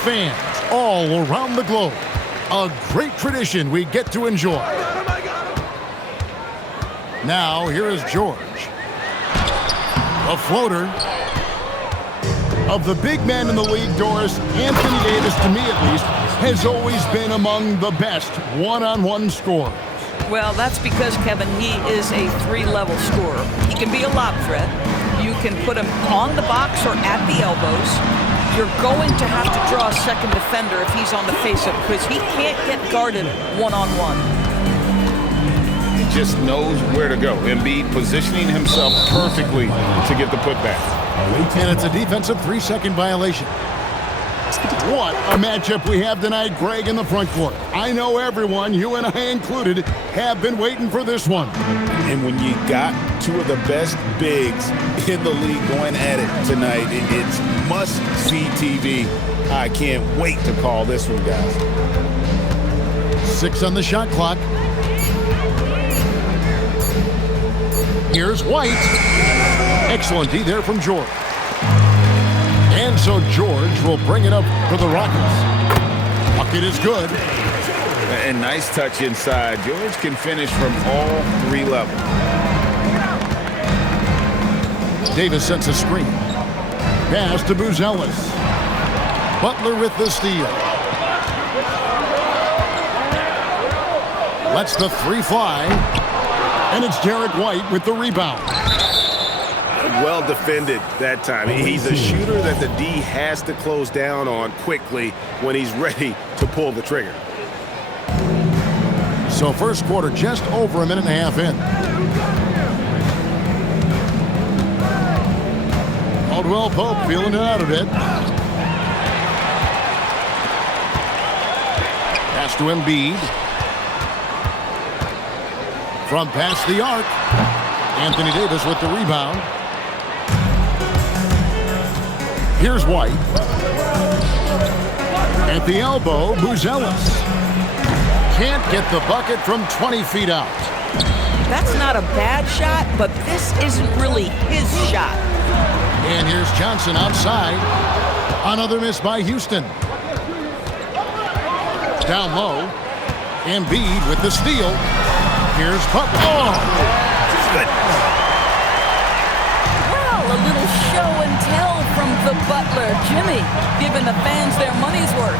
fans all around the globe. A great tradition we get to enjoy. Now, here is George. A floater. Of the big men in the league, Doris, Anthony Davis, to me at least, has always been among the best one-on-one scorers. Well, that's because, Kevin, he is a three-level scorer. He can be a lob threat. You can put him on the box or at the elbows. You're going to have to draw a second defender if he's on the face-up because he can't get guarded one-on-one. He just knows where to go. Embiid positioning himself perfectly to get the putback. And it's a defensive 3-second violation. What a matchup we have tonight, Greg, in the front court. I know everyone, you and I included, have been waiting for this one. And when you got two of the best bigs in the league going at it tonight, it's must-see TV. I can't wait to call this one, guys. 6 on the shot clock. Here's White. Excellent D there from George. And so George will bring it up for the Rockets. Bucket is good. And nice touch inside. George can finish from all 3 levels. Davis sets a screen. Pass to Buzelis. Butler with the steal. Lets the 3 fly. And it's Derek White with the rebound. Well defended that time. He's a shooter that the D has to close down on quickly when he's ready to pull the trigger. So first quarter just over a minute and a half in. Caldwell Pope feeling it out a bit. Pass to Embiid. From past the arc. Anthony Davis with the rebound. Here's White. At the elbow, Buzelis. Can't get the bucket from 20 feet out. That's not a bad shot, but this isn't really his shot. And here's Johnson outside. Another miss by Houston. Down low. Embiid with the steal. Here's Butler. Oh! Well, a little show and tell from the Butler. Jimmy giving the fans their money's worth.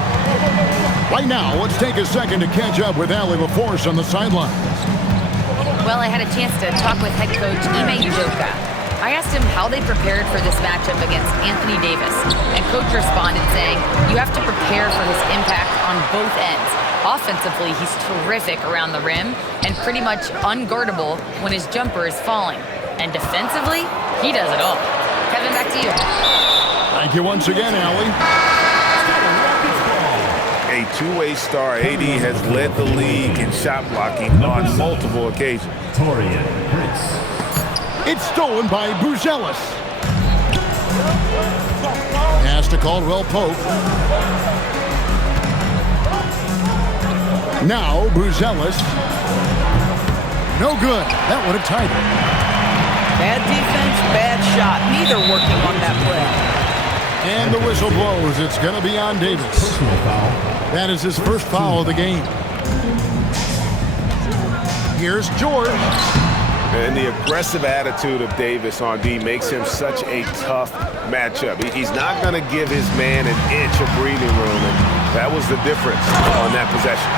Right now, let's take a second to catch up with Allie LaForce on the sidelines. Well, I had a chance to talk with head coach Ime Udoka. I asked him how they prepared for this matchup against Anthony Davis, and coach responded saying, you have to prepare for his impact on both ends. Offensively, he's terrific around the rim and pretty much unguardable when his jumper is falling. And defensively, he does it all. Kevin, back to you. Thank you once again, Allie. A two-way star, AD has led the league in shot blocking on multiple occasions. It's stolen by Buzelis. Pass to Caldwell Pope. Now Buzelis. No good. That would have tied it. Bad defense, bad shot. Neither working on that play. And the whistle blows. It's going to be on Davis. That is his first foul of the game. Here's George. And the aggressive attitude of Davis on D makes him such a tough matchup. He's not going to give his man an inch of breathing room, and that was the difference on that possession.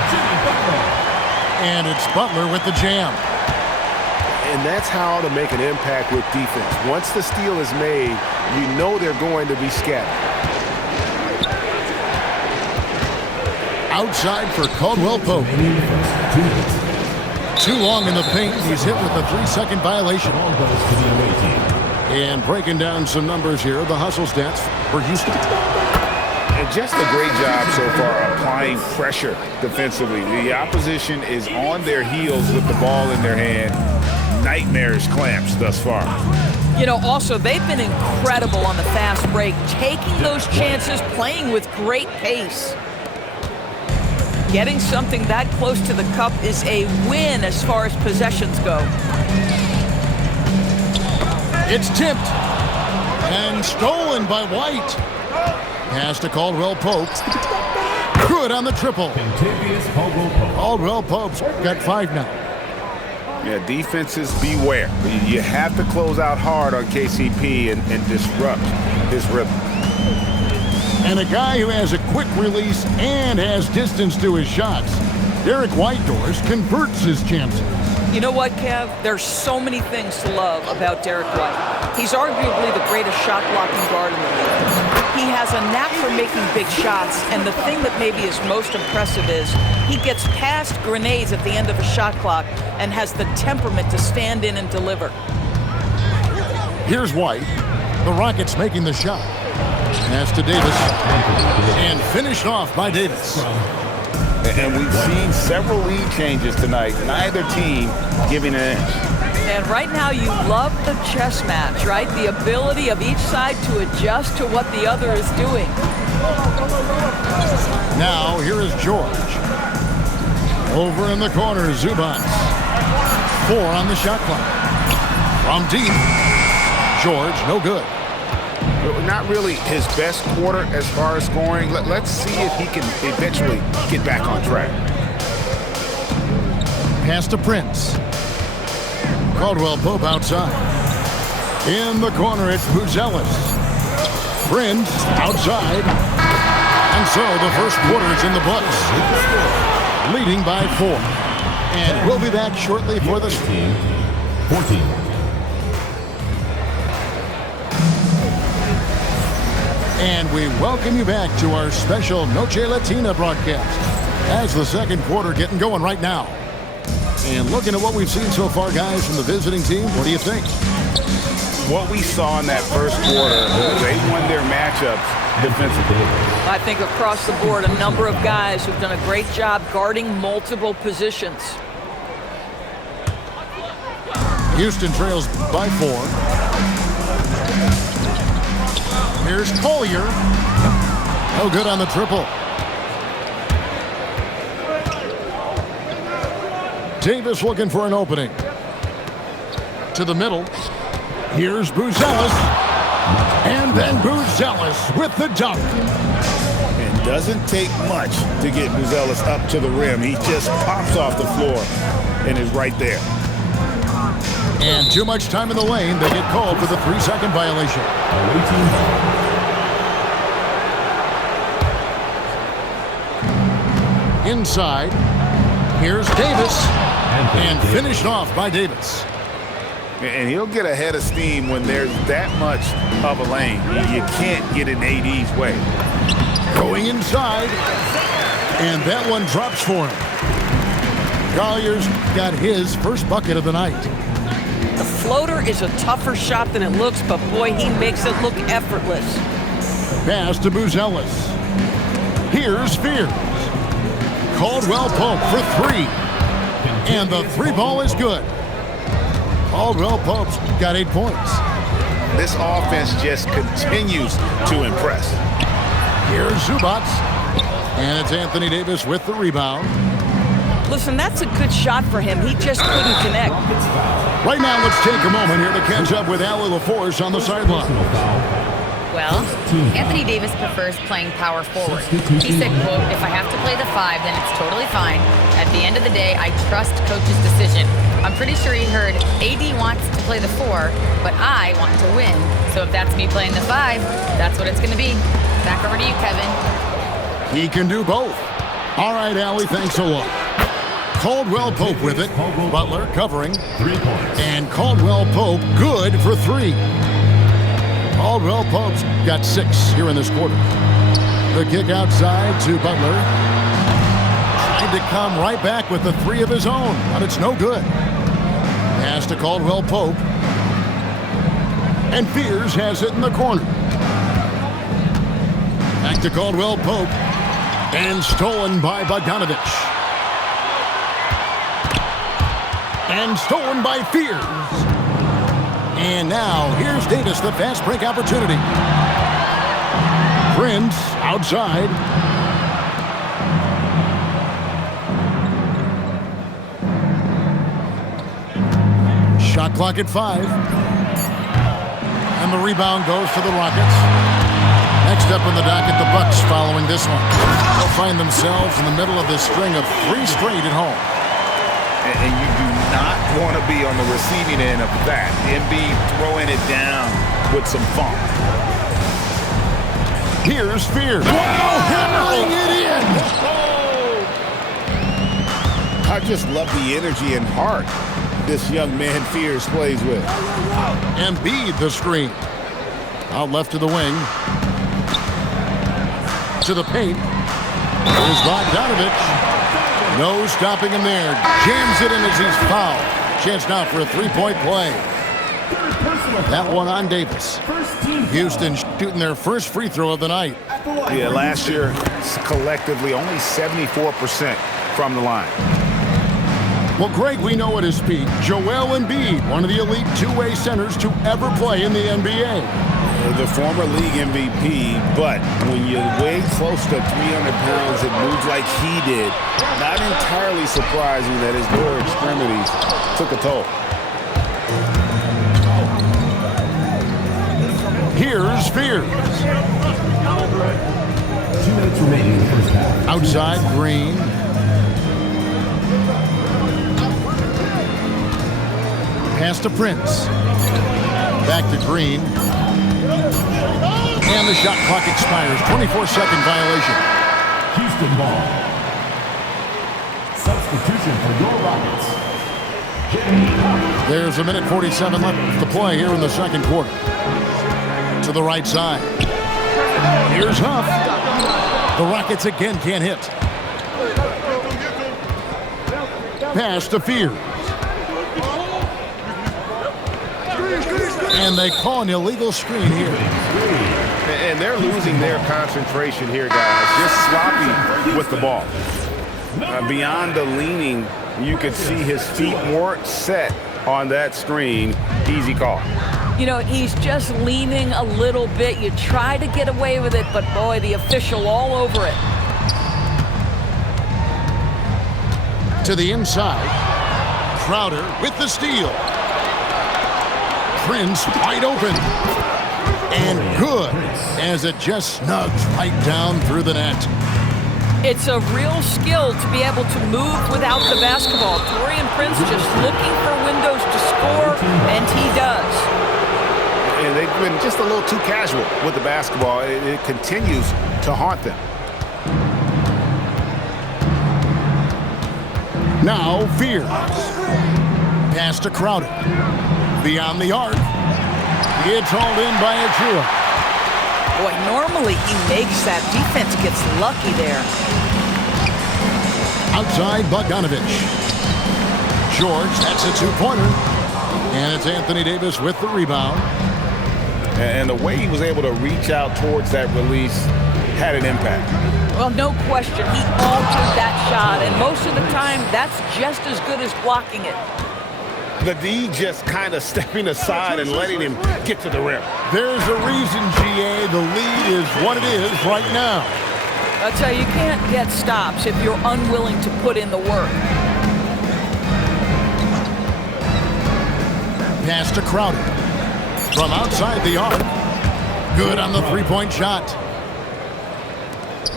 And it's Butler with the jam. And that's how to make an impact with defense. Once the steal is made, you know they're going to be scattered. Outside for Caldwell Pope. Too long in the paint. He's hit with a 3-second violation. And breaking down some numbers here, the hustle stats for Houston. And just a great job so far applying pressure defensively. The opposition is on their heels with the ball in their hand. Nightmarish clamps thus far. You know, also, they've been incredible on the fast break, taking those chances, playing with great pace. Getting something that close to the cup is a win as far as possessions go. It's tipped and stolen by White. Pass to Caldwell Pope. Good on the triple. Caldwell Pope's got 5 now. Yeah, defenses beware. You have to close out hard on KCP and disrupt his rhythm. And a guy who has a quick release and has distance to his shots. Derek Whitehorse converts his chances. You know what, Kev? There's so many things to love about Derek White. He's arguably the greatest shot-blocking guard in the league. He has a knack for making big shots, and the thing that maybe is most impressive is he gets past grenades at the end of a shot clock and has the temperament to stand in and deliver. Here's White. The Rockets making the shot. Pass to Davis. And finished off by Davis. And we've seen several lead changes tonight. Neither team giving an inch. And right now you love the chess match, right? The ability of each side to adjust to what the other is doing. Now here is George. Over in the corner, Zubats. 4 on the shot clock. From deep. George, no good. Not really his best quarter as far as scoring. Let's see if he can eventually get back on track. Pass to Prince. Caldwell Pope outside. In the corner, it's Buzelis. Prince outside. And so the first quarter is in the books. Leading by 4. And we'll be back shortly for the 14. And we welcome you back to our special Noche Latina broadcast as the second quarter getting going right now. And looking at what we've seen so far, guys, from the visiting team, what do you think? What we saw in that first quarter, they won their matchups defensively. I think across the board, a number of guys who've done a great job guarding multiple positions. Houston trails by 4. Here's Collier. No good on the triple. Davis looking for an opening. To the middle. Here's Buzelis. And then Buzelis with the dunk. It doesn't take much to get Buzelis up to the rim. He just pops off the floor and is right there. And too much time in the lane. They get called for the 3-second violation. Inside. Here's Davis. And finished off by Davis. And he'll get a head of steam when there's that much of a lane. You can't get in AD's way. Going inside. And that one drops for him. Collier's got his first bucket of the night. The floater is a tougher shot than it looks, but boy, he makes it look effortless. Pass to Buzelis. Here's Fears. Caldwell Pope for 3. And the 3 ball is good. Caldwell Pope's got 8 points. This offense just continues to impress. Here's Zubats. And it's Anthony Davis with the rebound. Listen, that's a good shot for him. He just couldn't connect. Right now, let's take a moment here to catch up with Allie LaForce on the sideline. Well, Anthony Davis prefers playing power forward. He said, quote, "If I have to play the 5, then it's totally fine. At the end of the day, I trust coach's decision." I'm pretty sure he heard AD wants to play the 4, but I want to win. So if that's me playing the 5, that's what it's going to be. Back over to you, Kevin. He can do both. All right, Allie, thanks a lot. Caldwell Pope with it. Butler covering. 3 points. And Caldwell Pope good for 3. Caldwell Pope's got 6 here in this quarter. The kick outside to Butler. Tried to come right back with the 3 of his own, but it's no good. Pass to Caldwell Pope. And Fears has it in the corner. Back to Caldwell Pope. And stolen by Bogdanovich. And stolen by Fears. And now, here's Davis, the fast break opportunity. Prince outside. Shot clock at 5. And the rebound goes to the Rockets. Next up on the docket, the Bucks following this one. They'll find themselves in the middle of this string of 3 straight at home. And you do not want to be on the receiving end of that. Embiid throwing it down with some funk. Here's Fear. Wow, hammering it in. I just love the energy and heart this young man Fears plays with. Embiid the screen. Out left to the wing. To the paint. Here's Bogdanovich. No stopping him there. Jams it in as he's fouled. Chance now for a 3-point play. That one on Davis. Houston shooting their first free throw of the night. Yeah, last year, collectively, only 74% from the line. Well, Greg, we know at his peak, Joel Embiid, one of the elite two-way centers to ever play in the NBA. The former league MVP, but when you weigh close to 300 pounds and moves like he did, not entirely surprising that his lower extremities took a toll. Here's Fears. 2 minutes remaining in the first half. Outside Green. Pass to Prince. Back to Green. And the shot clock expires. 24-second violation. Houston ball. Substitution for your Rockets. There's a minute 47 left to play here in the second quarter. To the right side. Here's Huff. The Rockets again can't hit. Pass to Fears. And they call an illegal screen here. And they're losing their concentration here, guys. Just sloppy with the ball. Beyond the leaning, you could see his feet weren't set on that screen. Easy call. You know, he's just leaning a little bit. You try to get away with it, but boy, the official all over it. To the inside. Crowder with the steal. Prince wide open. And good as it just snugs right down through the net. It's a real skill to be able to move without the basketball. Taurean Prince just looking for windows to score, and he does. And they've been just a little too casual with the basketball. It continues to haunt them. Now Fears. Pass to Crowder. Beyond the arc. It's hauled in by Achua. Boy, normally he makes that. Defense gets lucky there. Outside Bogdanovich. George, that's a 2-pointer. And it's Anthony Davis with the rebound. And the way he was able to reach out towards that release had an impact. Well, no question. He altered that shot, and most of the time, that's just as good as blocking it. The D just kind of stepping aside and letting him get to the rim. There's a reason, GA, the lead is what it is right now. I'll tell you, you can't get stops if you're unwilling to put in the work. Pass to Crowder. From outside the arc. Good on the 3-point shot.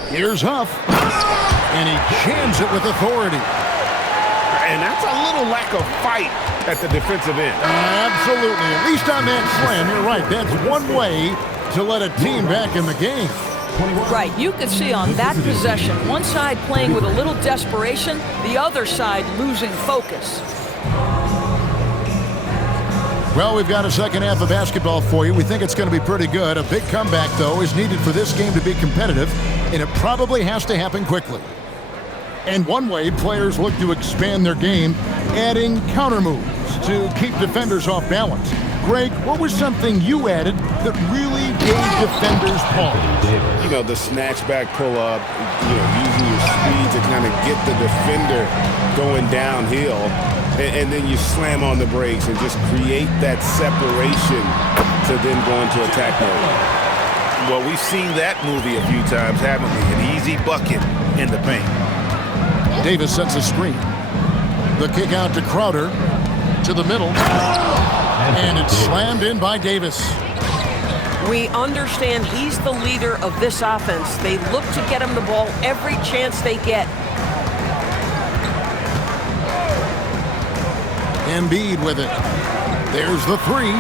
Here's Huff. And he jams it with authority. And that's a little lack of fight at the defensive end. Absolutely. At least on that slam, you're right. That's one way to let a team back in the game. Right. You could see on that possession, one side playing with a little desperation, the other side losing focus. Well, we've got a second half of basketball for you. We think it's going to be pretty good. A big comeback, though, is needed for this game to be competitive, and it probably has to happen quickly. And one way players look to expand their game, adding counter moves to keep defenders off balance. Greg, what was something you added that really gave defenders pause? You know, the snatch back pull-up, using your speed to kind of get the defender going downhill, and then you slam on the brakes and just create that separation to then go into attack mode. Well, we've seen that movie a few times, haven't we? An easy bucket in the paint. Davis sets a screen. The kick out to Crowder. To the middle. And it's slammed in by Davis. We understand he's the leader of this offense. They look to get him the ball every chance they get. Embiid with it. There's the three.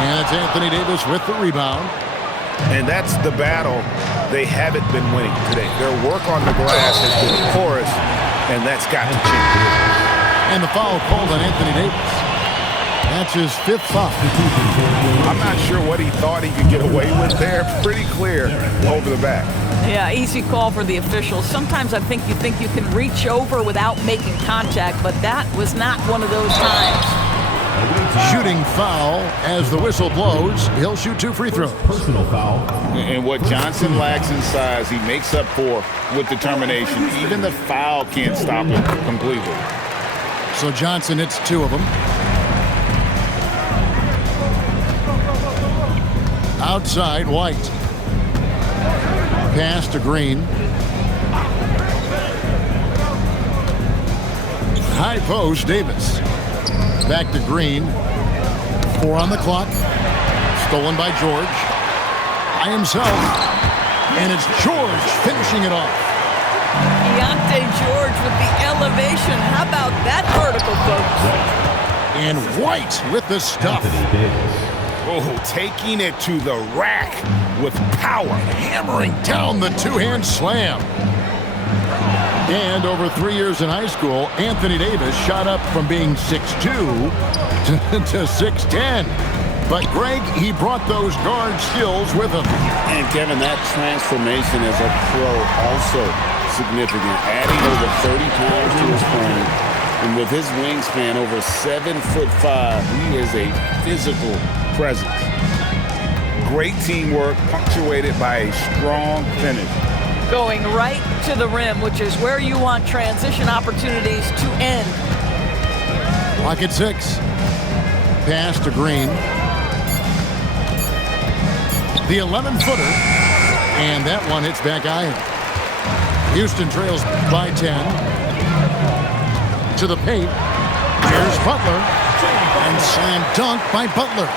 And it's Anthony Davis with the rebound. And that's the battle they haven't been winning today. Their work on the glass has been porous, and that's got to change. And the foul called on Anthony Davis. That's his fifth foul. I'm not sure what he thought he could get away with there. Pretty clear over the back. Yeah, easy call for the officials. Sometimes I think you can reach over without making contact, but that was not one of those times. Shooting foul as the whistle blows. He'll shoot 2 free throws. Personal foul. And what Johnson lacks in size, he makes up for with determination. Even the foul can't stop him completely. So Johnson hits 2 of them. Outside, White. Pass to Green. High post, Davis. Back to Green. 4 on the clock. Stolen by George. By himself. And it's George finishing it off. Deontay George with the elevation. How about that vertical, folks? And White with the stuff. Anthony Davis. Oh, taking it to the rack with power. Hammering down the two-hand slam. And over 3 years in high school, Anthony Davis shot up from being 6'2" to 6'10". But Greg, he brought those guard skills with him. And Kevin, that transformation as a pro also significant. Adding over 30 pounds to his frame. And with his wingspan over 7'5", he is a physical presence. Great teamwork punctuated by a strong finish. Going right to the rim, which is where you want transition opportunities to end. Clock at 6. Pass to Green. The 11-footer. And that one hits back iron. Houston trails by 10. To the paint. Here's Butler. And slam dunk by Butler.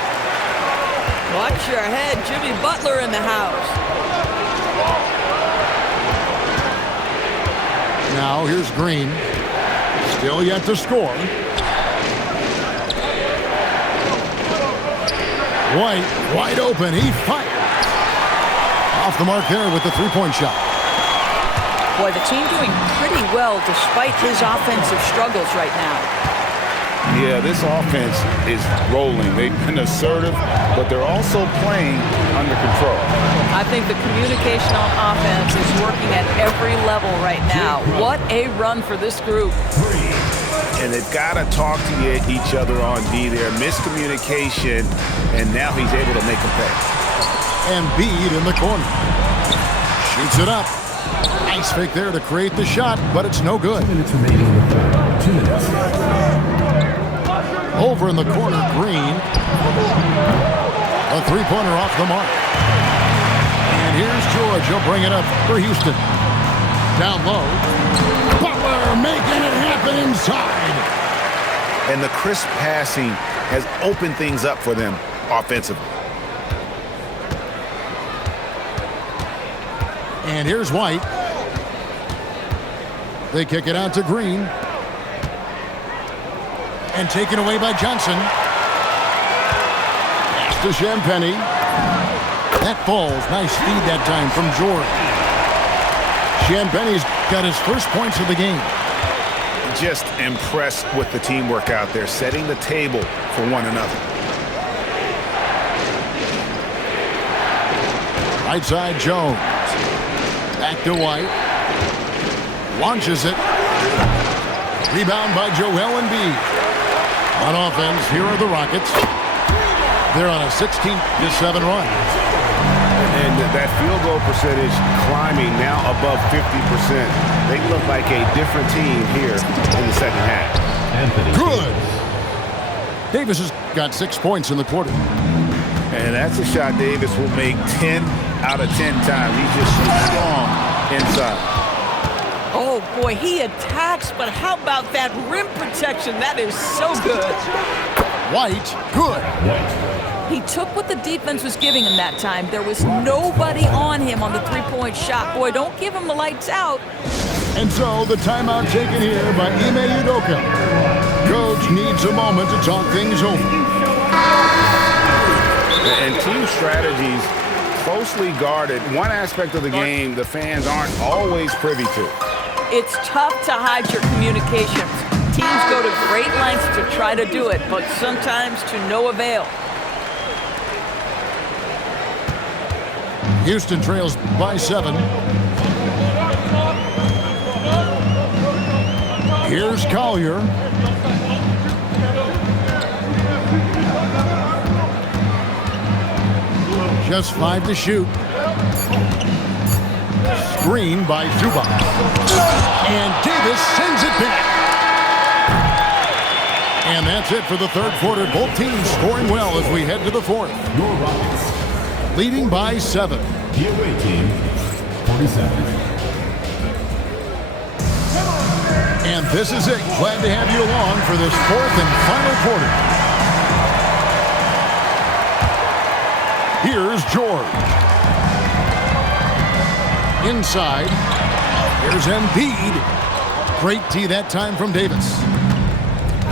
Watch your head. Jimmy Butler in the house. Now here's Green. Still yet to score. White wide open. He fires. Off the mark there with the three-point shot. Boy, the team doing pretty well despite his offensive struggles right now. Yeah, this offense is rolling. They've been assertive, but they're also playing under control. I think the communication on offense is working at every level right now. What a run for this group. And they've got to talk to each other on D there. Miscommunication, and now he's able to make a pay. Embiid in the corner. Shoots it up. Nice fake there to create the shot, but it's no good. 2 minutes remaining in the third. 2 minutes. Over in the corner, Green. A three-pointer off the mark. And here's George. He'll bring it up for Houston. Down low. Butler making it happen inside. And the crisp passing has opened things up for them offensively. And here's White. They kick it out to Green. And taken away by Johnson. Pass to Champagny. That falls. Nice feed that time from George. Champagny's got his first points of the game. Just impressed with the teamwork out there, setting the table for one another. Right side, Jones. Back to White. Launches it. Rebound by Joel Embiid. On offense, here are the Rockets. They're on a 16-7 run. And that field goal percentage climbing now above 50%. They look like a different team here in the second half. Anthony. Good. Davis has got 6 points in the quarter. And that's a shot Davis will make 10 out of 10 times. He's just so strong inside. Oh, boy, he attacks, but how about that rim protection? That is so good. White, good. White. He took what the defense was giving him that time. There was nobody on him on the three-point shot. Boy, don't give him the lights out. And so the timeout taken here by Ime Udoka. Coach needs a moment to talk things over. And team strategies closely guarded. One aspect of the game the fans aren't always privy to. It's tough to hide your communications. Teams go to great lengths to try to do it, but sometimes to no avail. Houston trails by 7. Here's Collier. Just 5 to shoot. Screen by Zubac. And Davis sends it back. And that's it for the third quarter. Both teams scoring well as we head to the fourth. Your Rockets. Leading by 7. The away team, 47. And this is it. Glad to have you along for this fourth and final quarter. Here's George. Inside. Here's Embiid. Great tee that time from Davis.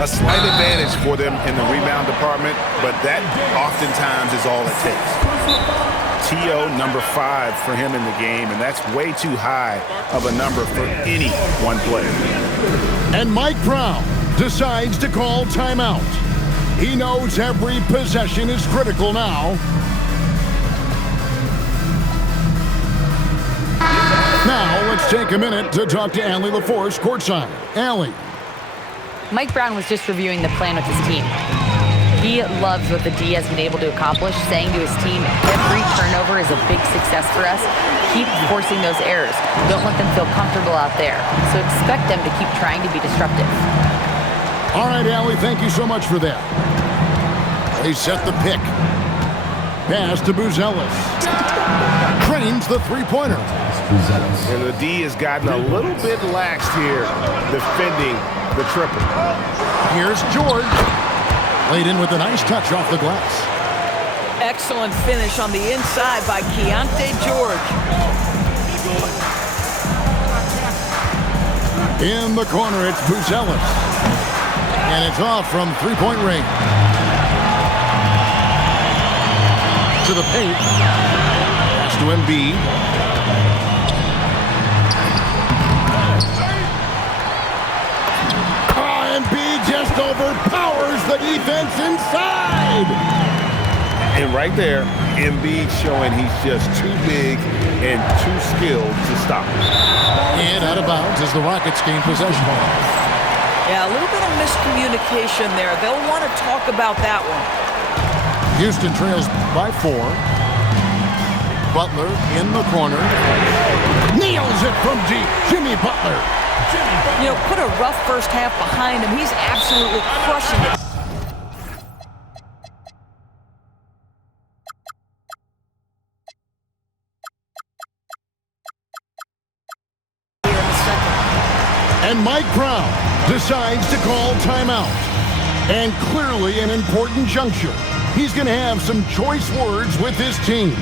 A slight advantage for them in the rebound department, but that oftentimes is all it takes. TO number 5 for him in the game, and that's way too high of a number for any one player. And Mike Brown decides to call timeout. He knows every possession is critical now. Now let's take a minute to talk to Allie LaForce courtside. Allie. Mike Brown was just reviewing the plan with his team. He loves what the D has been able to accomplish, saying to his team, every turnover is a big success for us. Keep forcing those errors. Don't let them feel comfortable out there. So expect them to keep trying to be disruptive. All right, Allie, thank you so much for that. They set the pick. Pass to Buzelis. Trains the three-pointer. And the D has gotten a little bit laxed here defending the triple. Here's George. Laid in with a nice touch off the glass. Excellent finish on the inside by Keontae George. In the corner, it's Buzelis. And it's off from three-point range. To the paint. Pass to Embiid. Embiid just overpowers the defense inside. And right there, Embiid showing he's just too big and too skilled to stop. And out of bounds as the Rockets gain possession. Yeah, a little bit of miscommunication there. They'll want to talk about that one. Houston trails by 4. Butler in the corner. Nails it from deep. Jimmy Butler. You know, put a rough first half behind him. He's absolutely crushing it. Here in the second. And Mike Brown decides to call timeout. And clearly an important juncture. He's going to have some choice words with his team.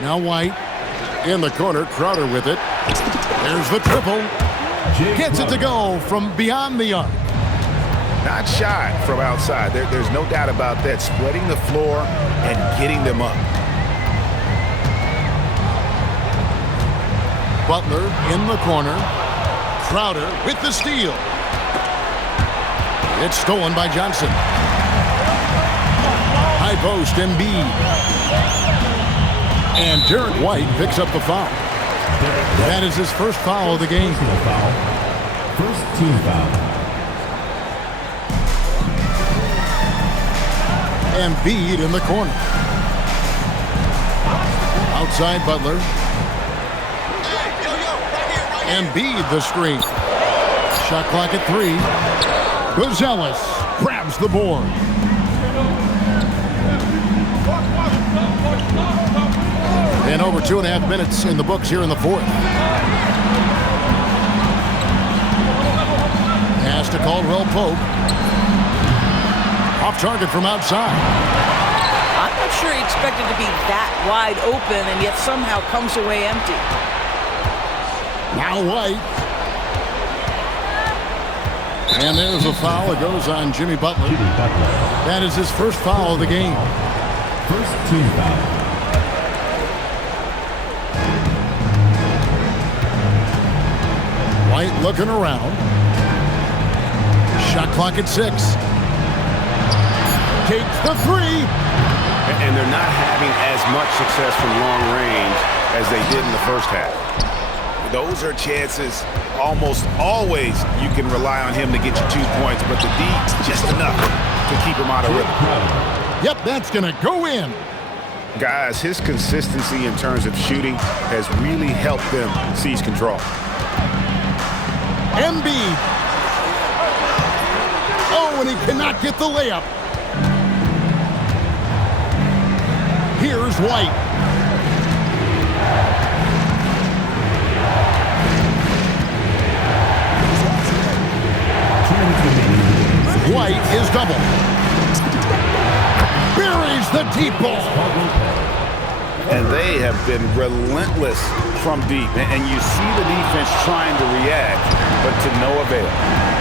Now White in the corner, Crowder with it. There's the triple. Gets it to go from beyond the arc. Not shy from outside. There's no doubt about that. Spreading the floor and getting them up. Butler in the corner. Crowder with the steal. It's stolen by Johnson. High post, Embiid. And Derek White picks up the foul. That is his first foul of the game. First team foul. Embiid in the corner. Outside Butler. Embiid the screen. Shot clock at 3. Buzelis grabs the board. And over 2.5 minutes in the books here in the fourth. Pass to Caldwell Pope. Off target from outside. I'm not sure he expected to be that wide open and yet somehow comes away empty. Now White. And there's a foul. It goes on Jimmy Butler. That is his first foul of the game. First team foul. White looking around. Shot clock at 6. Takes the 3. And they're not having as much success from long range as they did in the first half. Those are chances almost always you can rely on him to get you 2 points, but the D's just enough to keep him out of rhythm. Yep, that's going to go in. Guys, his consistency in terms of shooting has really helped them seize control. Embiid. Oh, and he cannot get the layup. Here's White. White is double. Buries the deep ball. And they have been relentless from deep. And you see the defense trying to react, but to no avail.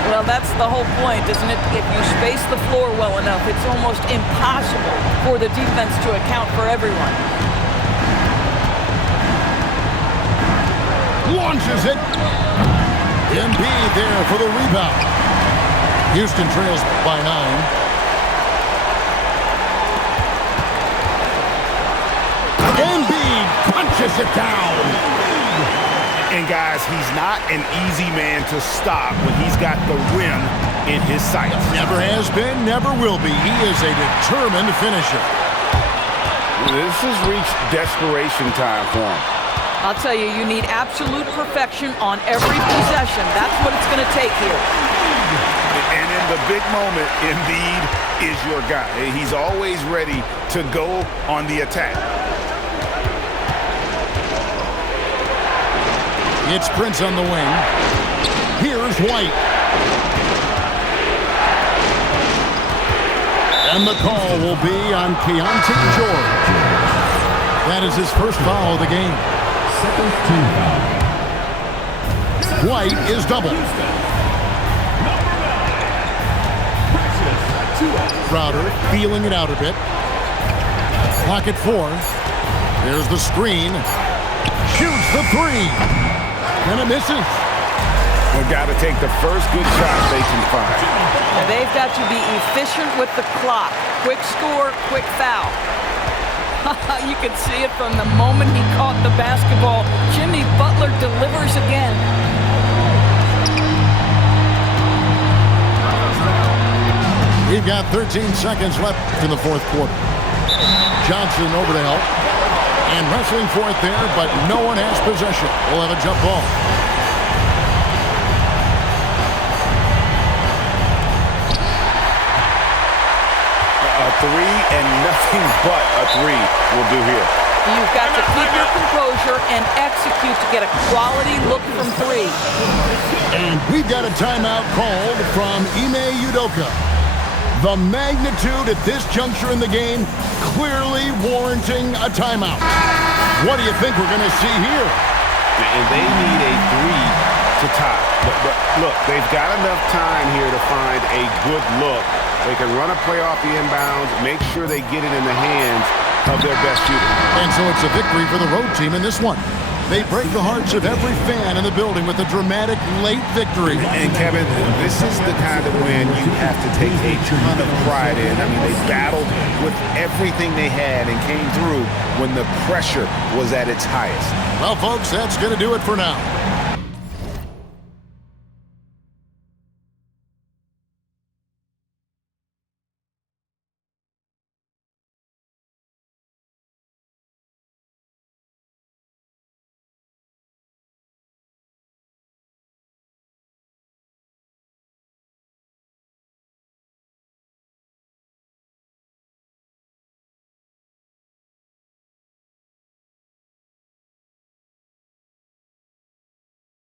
Well, that's the whole point, isn't it? If you space the floor well enough, it's almost impossible for the defense to account for everyone. Launches it. Embiid there for the rebound. Houston trails by 9. Embiid punches it down. And guys, he's not an easy man to stop when he's got the rim in his sights. Never has been, never will be. He is a determined finisher. This has reached desperation time for him. I'll tell you, you need absolute perfection on every possession. That's what it's going to take here. And in the big moment, Embiid is your guy. He's always ready to go on the attack. It's Prince on the wing. Here's White. And the call will be on Keontae George. That is his first foul of the game. Second team foul. White is double. Crowder feeling it out a bit. Clock at 4. There's the screen. Shoots the 3. And it misses. They've got to take the first good shot they can find. They've got to be efficient with the clock. Quick score, quick foul. You can see it from the moment he caught the basketball. Jimmy Butler delivers again. We've got 13 seconds left in the fourth quarter. Johnson over to help. And wrestling for it there, but no one has possession. We'll have a jump ball. A 3 and nothing but a 3 will do here. You've got to keep your composure and execute to get a quality look from 3. And we've got a timeout called from Ime Udoka. The magnitude at this juncture in the game clearly warranting a timeout. What do you think we're going to see here? And they need a 3 to tie. But look, they've got enough time here to find a good look. They can run a play off the inbounds, make sure they get it in the hands of their best shooter. And so it's a victory for the road team in this one. They break the hearts of every fan in the building with a dramatic late victory. And Kevin, this is the kind of win you have to take a ton of pride in. I mean, they battled with everything they had and came through when the pressure was at its highest. Well, folks, that's going to do it for now.